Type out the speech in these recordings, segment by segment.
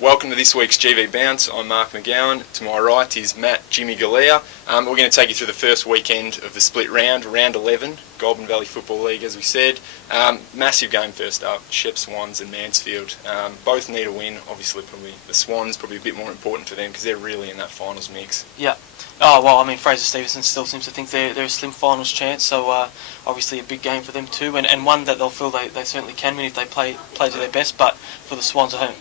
Welcome to this week's GV Bounce. I'm Marc McGowan. To my right is Jimmy Galea. We're going to take you through the first weekend of the split round 11, Goulburn Valley Football League, as we said. Massive game first up, Shep Swans and Mansfield. Both need a win. Obviously, probably the Swans probably a bit more important for them because they're really in that finals mix. Yeah. Oh, well, I mean, Fraser Stevenson still seems to think they're a slim finals chance, so obviously a big game for them too, and one that they'll feel they certainly can win if they play to their best. But for the Swans at home,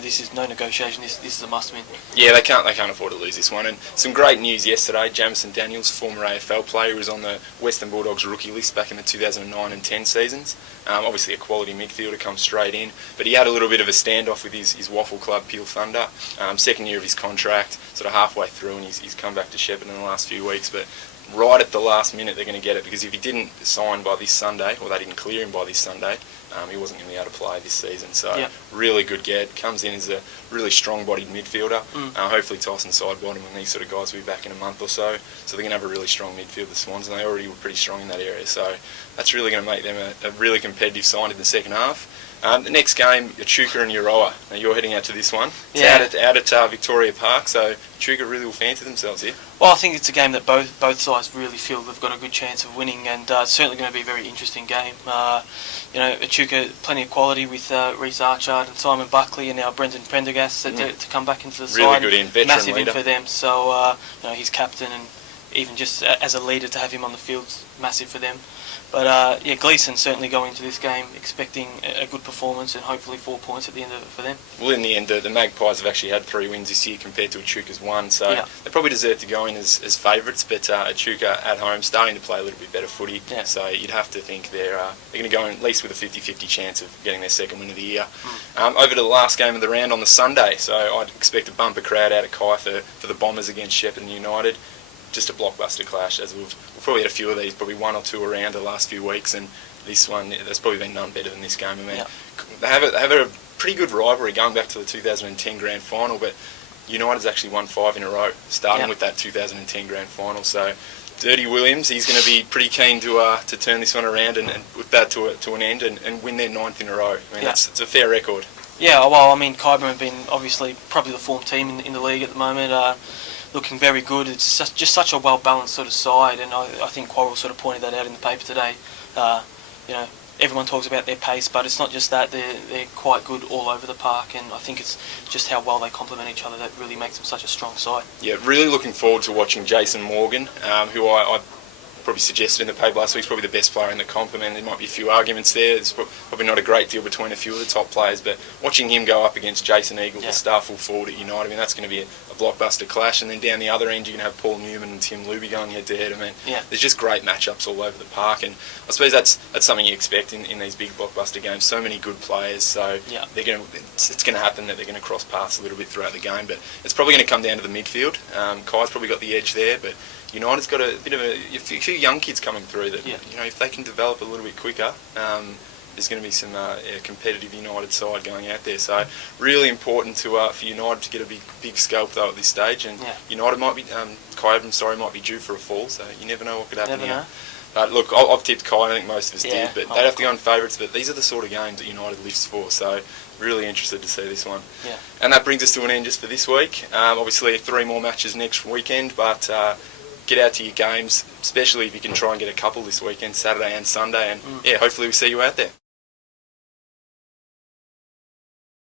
this is no negotiation. This is a must-win. Yeah, they can't afford to lose this one. And some great news yesterday. Jamison Daniels, former AFL player, was on the Western Bulldogs rookie list back in the 2009 and 10 seasons. Obviously a quality midfielder, comes straight in, but he had a little bit of a standoff with his waffle club, Peel Thunder. Second year of his contract, sort of halfway through, and he's come back to Shepparton in the last few weeks. But right at the last minute they're going to get it, because if he didn't sign by this Sunday, or they didn't clear him by this Sunday, he wasn't going to be able to play this season. So really good get. Comes in as a really strong-bodied midfielder. Hopefully Tyson Sidebottom and these sort of guys will be back in a month or so. So they're going to have a really strong midfield, the Swans, and they already were pretty strong in that area. So that's really going to make them a really competitive side in the second half. The next game, Echuca and Euroa. Now you're heading out to this one. It's out at Victoria Park, so Echuca really will fancy themselves here. Well, I think it's a game that both sides really feel they've got a good chance of winning, and it's certainly going to be a very interesting game. Echuca, plenty of quality with Reece Archard and Simon Buckley, and now Brendan Prendergast to come back into the side. Really good veteran massive leader. In for them. So he's captain, and even just as a leader to have him on the field, massive for them. But Gleeson certainly going into this game expecting a good performance and hopefully 4 points at the end of it for them. Well, in the end, the Magpies have actually had 3 wins this year compared to Echuca's 1, so they probably deserve to go in as favourites. But Echuca at home starting to play a little bit better footy, so you'd have to think they're going to go in at least with a 50-50 chance of getting their second win of the year. Over to the last game of the round on the Sunday, so I'd expect a bumper crowd out at Kai for the Bombers against Shepparton United. Just a blockbuster clash, as we've probably had a few of these, probably 1 or 2 around the last few weeks, and this one, there's probably been none better than this game. I mean, they have a pretty good rivalry going back to the 2010 Grand Final, but United's actually won 5 in a row, starting with that 2010 Grand Final. So, Dirty Williams, he's going to be pretty keen to turn this one around and put that to an end and win their 9th in a row. I mean, it's a fair record. Yeah, well, I mean, Kyburn have been obviously probably the form team in the league at the moment. Looking very good. It's just such a well-balanced sort of side, and I think Quarrel sort of pointed that out in the paper today. Everyone talks about their pace, but it's not just that. They're quite good all over the park, and I think it's just how well they complement each other that really makes them such a strong side. Yeah, really looking forward to watching Jason Morgan, who I probably suggested in the paper last week is probably the best player in the comp. I mean, there might be a few arguments there. There's probably not a great deal between a few of the top players, but watching him go up against Jason Eagle, the star full forward at United, I mean, that's going to be a blockbuster clash. And then down the other end, you're going to have Paul Newman and Tim Luby going head-to-head. I mean, there's just great matchups all over the park, and I suppose that's something you expect in these big blockbuster games. So many good players, so it's going to happen that they're going to cross paths a little bit throughout the game, but it's probably going to come down to the midfield. Kai's probably got the edge there, but United's got a bit of a few young kids coming through that if they can develop a little bit quicker, there's going to be some competitive United side going out there. So really important for United to get a big scalp though at this stage, and United might be might be due for a fall. So you never know what could happen here. But look, I've tipped Kai. I think most of us did, but they'd have to go on favourites. But these are the sort of games that United lives for. So really interested to see this one. And that brings us to an end just for this week. Obviously 3 more matches next weekend, but get out to your games, especially if you can try and get a couple this weekend, Saturday and Sunday, and hopefully we'll see you out there.